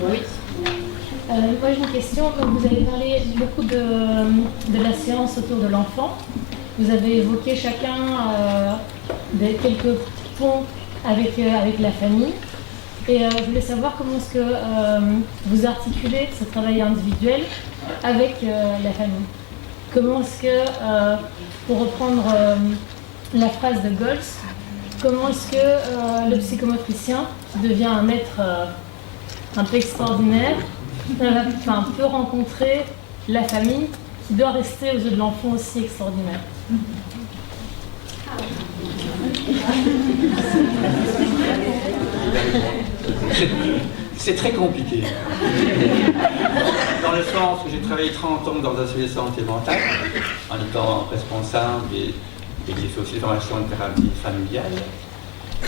Oui. Moi j'ai une question. Donc, vous avez parlé beaucoup de la séance autour de l'enfant. Vous avez évoqué chacun quelques ponts avec la famille. Et je voulais savoir comment est-ce que vous articulez ce travail individuel avec la famille. Comment est-ce que, pour reprendre la phrase de Gols, comment est-ce que le psychomotricien, qui devient un être un peu extraordinaire, peut rencontrer la famille qui doit rester aux yeux de l'enfant aussi extraordinaire? C'est très compliqué. Dans le sens où j'ai travaillé 30 ans dans un service de santé mentale, en étant responsable et j'ai fait aussi des formations de thérapie familiale,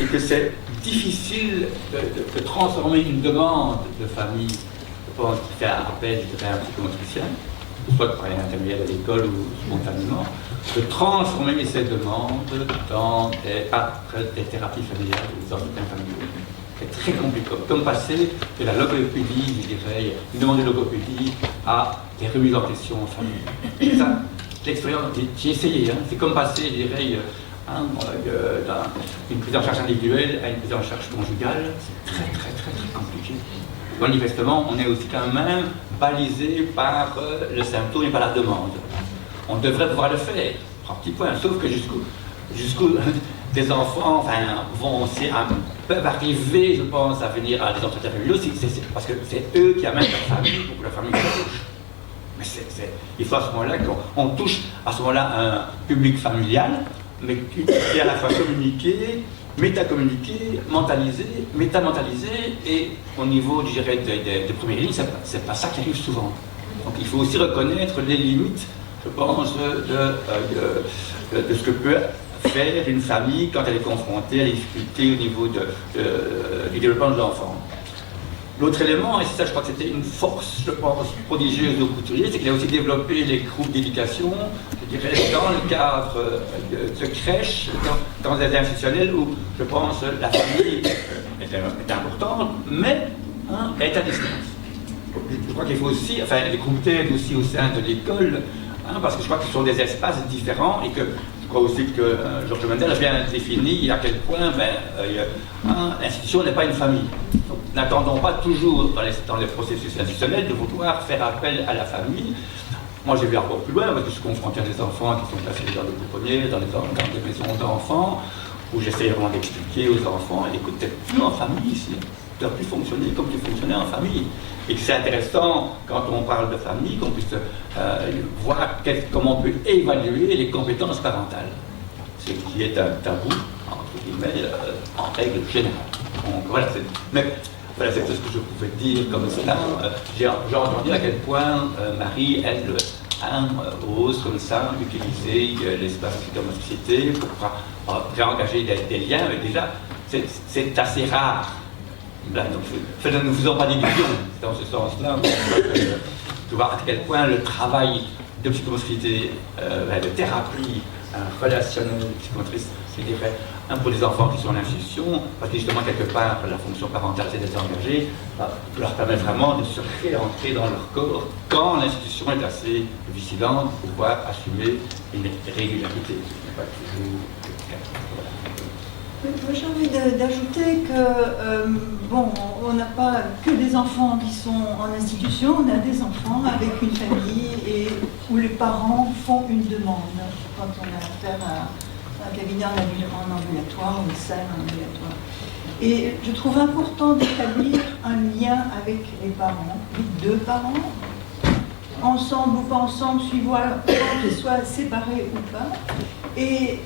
et que c'est difficile de transformer une demande de famille, je pense, qui fait appel à un psychomotricien, soit par l'intermédiaire de l'école ou spontanément, de transformer ces demandes dans des thérapies familiales ou des entretiens familiaux. C'est très compliqué, comme passer de la logopédie, je dirais, une demande de logopédie à des remises en question en famille. Ça, l'expérience, j'ai essayé, hein. C'est comme passer, je dirais, d'une prise en charge individuelle à une prise en charge conjugale. C'est très compliqué. Manifestement, on est aussi quand même balisé par le symptôme et par la demande. On devrait pouvoir le faire, un petit point, sauf que jusqu'où des enfants peuvent arriver, je pense, à venir à des entretiens familiaux, parce que c'est eux qui amènent leur famille pour que la famille se touche. Mais il faut à ce moment-là qu'on touche à ce moment-là un public familial, mais qui est à la fois communiqué, métacommuniqué, mentalisé, métamentalisé, et au niveau, je dirais, des premières lignes, c'est pas ça qui arrive souvent. Donc il faut aussi reconnaître les limites, je pense, de ce que peut faire une famille quand elle est confrontée à des difficultés au niveau du développement de l'enfant. L'autre élément, et c'est ça je crois que c'était une force, je pense, prodigieuse de Couturier, c'est qu'il a aussi développé les groupes d'éducation, je dirais, dans le cadre de crèches, dans des institutionnels où, je pense, la famille est importante, mais est à distance. Je crois qu'il faut aussi, les groupes d'aide aussi au sein de l'école, parce que je crois que ce sont des espaces différents et que je crois aussi que Georges Mendel a bien défini à quel point l'institution n'est pas une famille. Donc, n'attendons pas toujours dans les processus institutionnels de vouloir faire appel à la famille. Moi, j'ai vu encore plus loin parce que je suis confronté à des enfants qui sont placés dans des pouponniers, dans des maisons d'enfants, où j'essaie vraiment d'expliquer aux enfants, écoute, t'es plus en famille ici. Tu dois plus fonctionner comme tu fonctionnais en famille. Et que c'est intéressant, quand on parle de famille, qu'on puisse voir comment on peut évaluer les compétences parentales. Ce qui est un tabou, entre guillemets, en règle générale. Donc voilà, c'est ce que je pouvais dire comme cela. J'ai entendu à quel point Marie, elle, ose comme ça utiliser l'espace dans la société pour réengager des liens, mais déjà, c'est assez rare. Là, donc, ne nous faisons pas d'illusions, c'est dans ce sens-là, de voir à quel point le travail de psychomotricité, de thérapie relationnelle, psychomotrice, je dirais, pour les enfants qui sont en institution, parce que justement, quelque part, la fonction parentale s'est désengagée, leur permet vraiment de se réentrer dans leur corps quand l'institution est assez vigilante pour pouvoir assumer une régularité. Moi, j'ai envie d'ajouter que, on n'a pas que des enfants qui sont en institution, on a des enfants avec une famille et où les parents font une demande quand on a affaire à un cabinet en ambulatoire ou une salle en ambulatoire. Et je trouve important d'établir un lien avec les parents, les deux parents, ensemble ou pas ensemble, suivant qu'ils soient séparés ou pas, et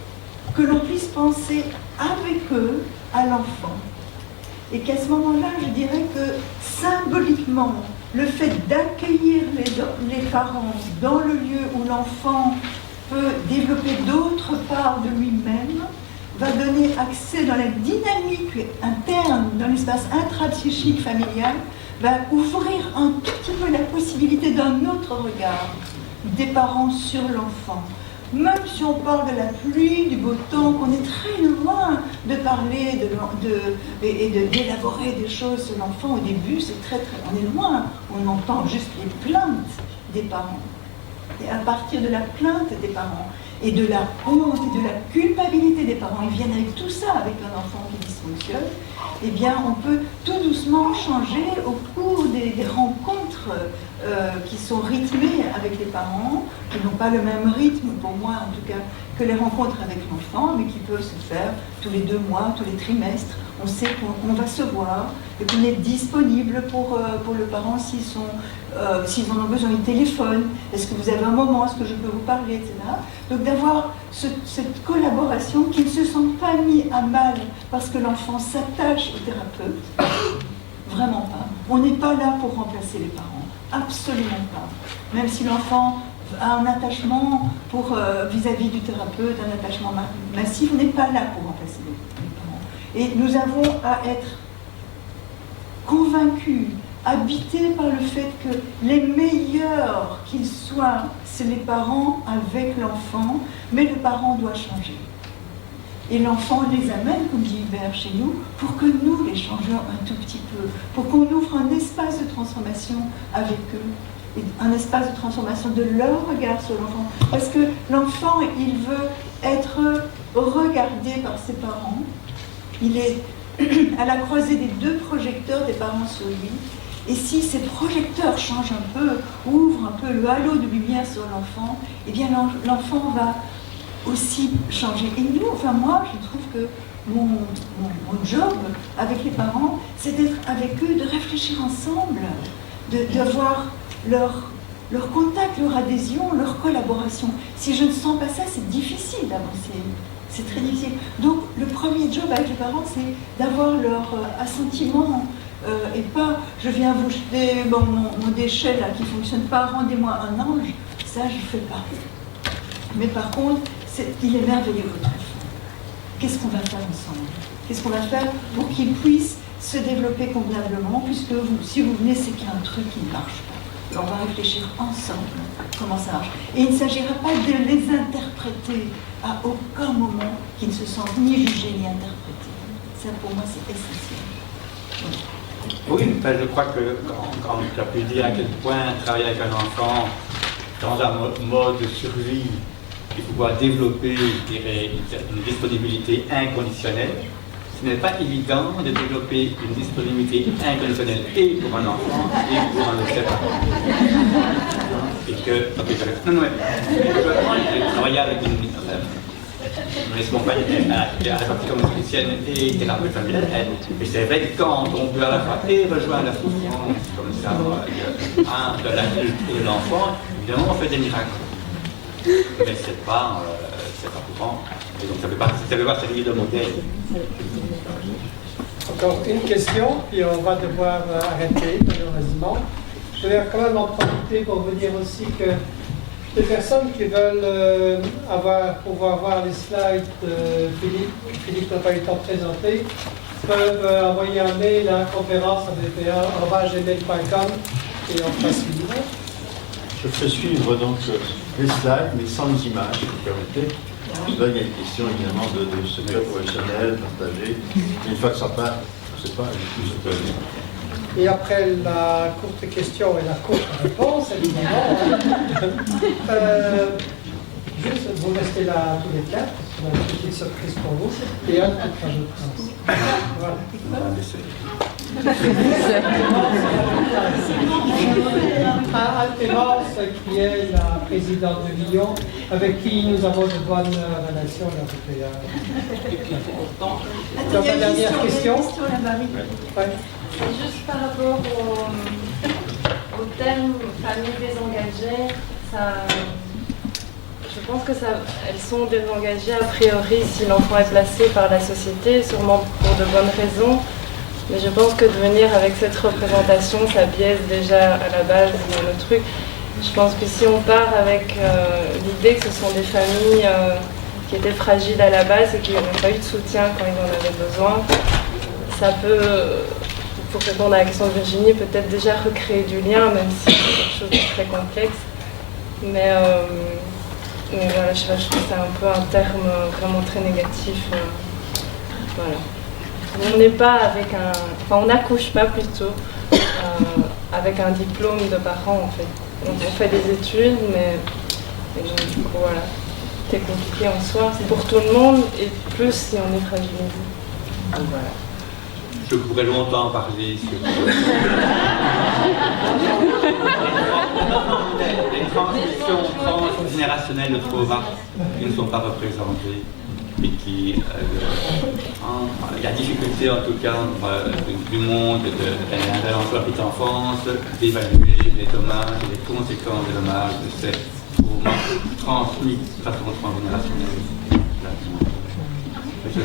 que l'on puisse penser avec eux à l'enfant. Et qu'à ce moment-là, je dirais que symboliquement, le fait d'accueillir les parents dans le lieu où l'enfant peut développer d'autres parts de lui-même va donner accès dans la dynamique interne, dans l'espace intrapsychique familial, va ouvrir un tout petit peu la possibilité d'un autre regard des parents sur l'enfant. Même si on parle de la pluie, du beau temps, qu'on est très loin de parler d'élaborer des choses sur l'enfant. Au début, on est loin, on entend juste les plaintes des parents. Et à partir de la plainte des parents, et de la honte et de la culpabilité des parents, ils viennent avec tout ça, avec un enfant qui dysfonctionne, eh bien, on peut tout doucement changer au cours des rencontres qui sont rythmées avec les parents, qui n'ont pas le même rythme, pour moi en tout cas, que les rencontres avec l'enfant, mais qui peuvent se faire tous les 2 mois, tous les trimestres. On sait qu'on va se voir et qu'on est disponible pour le parent s'ils en ont besoin. Ils téléphonent. Est-ce que vous avez un moment? Est-ce que je peux vous parler, etc. Donc d'avoir cette collaboration qui ne se sent pas mis à mal parce que l'enfant s'attache au thérapeute. Vraiment pas. On n'est pas là pour remplacer les parents. Absolument pas. Même si l'enfant a un attachement vis-à-vis du thérapeute, un attachement massif, on n'est pas là pour remplacer les parents. Et nous avons à être convaincus, habités par le fait que les meilleurs qu'ils soient, c'est les parents avec l'enfant, mais le parent doit changer. Et l'enfant les amène, comme dit Hubert, chez nous, pour que nous les changions un tout petit peu, pour qu'on ouvre un espace de transformation avec eux, et un espace de transformation de leur regard sur l'enfant. Parce que l'enfant, il veut être regardé par ses parents. Il est à la croisée des 2 projecteurs des parents sur lui. Et si ces projecteurs changent un peu, ouvrent un peu le halo de lumière sur l'enfant, eh bien l'enfant va aussi changer. Et nous, enfin moi, je trouve que mon job avec les parents, c'est d'être avec eux, de réfléchir ensemble, d'avoir leur contact, leur adhésion, leur collaboration. Si je ne sens pas ça, c'est difficile d'avancer. C'est très difficile. Donc, le premier job avec les parents, c'est d'avoir leur assentiment et pas « je viens vous jeter mon déchet là qui ne fonctionne pas, rendez-moi un ange ». Ça, je ne fais pas. Mais par contre, il est merveilleux votre enfant. Qu'est-ce qu'on va faire ensemble? Qu'est-ce qu'on va faire pour qu'il puisse se développer convenablement, puisque si vous venez, c'est qu'il y a un truc qui ne marche pas. Alors on va réfléchir ensemble comment ça marche. Et il ne s'agira pas de les interpréter à aucun moment qu'ils ne se sentent ni jugés ni interprétés. Ça, pour moi, c'est essentiel. Voilà. Oui, ben, je crois que quand tu as pu dire à quel point travailler avec un enfant dans un mode de survie et pouvoir développer, je dirais, une disponibilité inconditionnelle, ce n'est pas évident de développer une disponibilité inconditionnelle et pour un enfant et pour un autre. Et que, j'ai travaillé avec une compagne qui est à la partie chrétienne et thérapeute familiale, et c'est vrai que quand on peut à la fois rejoindre la souffrance comme ça de l'adulte et de l'enfant, évidemment on fait des miracles. Mais c'est pas courant. Et donc ça ne fait pas servir de modèle. Encore une question, puis on va devoir arrêter malheureusement. Je vais quand même en profiter pour vous dire aussi que les personnes qui veulent pouvoir voir les slides de Philippe n'a pas eu le temps de présenter, peuvent envoyer un mail à conférence@gmail.com et on fera suivre. Je fais suivre donc les slides, mais sans images, si vous permettez. Là, il y a une question évidemment de secret professionnel, partagé. Une fois que ça part, je ne sais pas, tout se peut. Et après la courte question et la courte réponse, évidemment, juste vous restez là tous les 4, parce qu'on a une petite surprise pour vous, et un tout rajoute. Voilà. Clémence, qui est la présidente de Lyon, avec qui nous avons de bonnes relations. Donc, la dernière question. Ouais. C'est juste par rapport au terme famille désengagée, je pense que elles sont désengagées a priori si l'enfant est placé par la société, sûrement pour de bonnes raisons. Mais je pense que de venir avec cette représentation, ça biaise déjà à la base le truc. Je pense que si on part avec l'idée que ce sont des familles qui étaient fragiles à la base et qui n'ont pas eu de soutien quand ils en avaient besoin, ça peut, pour répondre à la question de Virginie, peut-être déjà recréer du lien, même si c'est quelque chose de très complexe. Mais voilà, je trouve que c'est un peu un terme vraiment très négatif. Voilà. On n'est pas avec un... Enfin, on n'accouche pas plutôt avec un diplôme de parents, en fait. On fait des études, mais et donc, du coup, voilà. C'est compliqué en soi, c'est pour tout le monde, et plus si on est fragilisé. Donc voilà. Je pourrais longtemps parler sur les transmissions transgénérationnelles de trauma qui ne sont pas représentées et qui, la difficulté en tout cas du monde de l'intervention de la petite enfance, d'évaluer les dommages et les conséquences des dommages de ces traumas transmis de façon transgénérationnelle. Je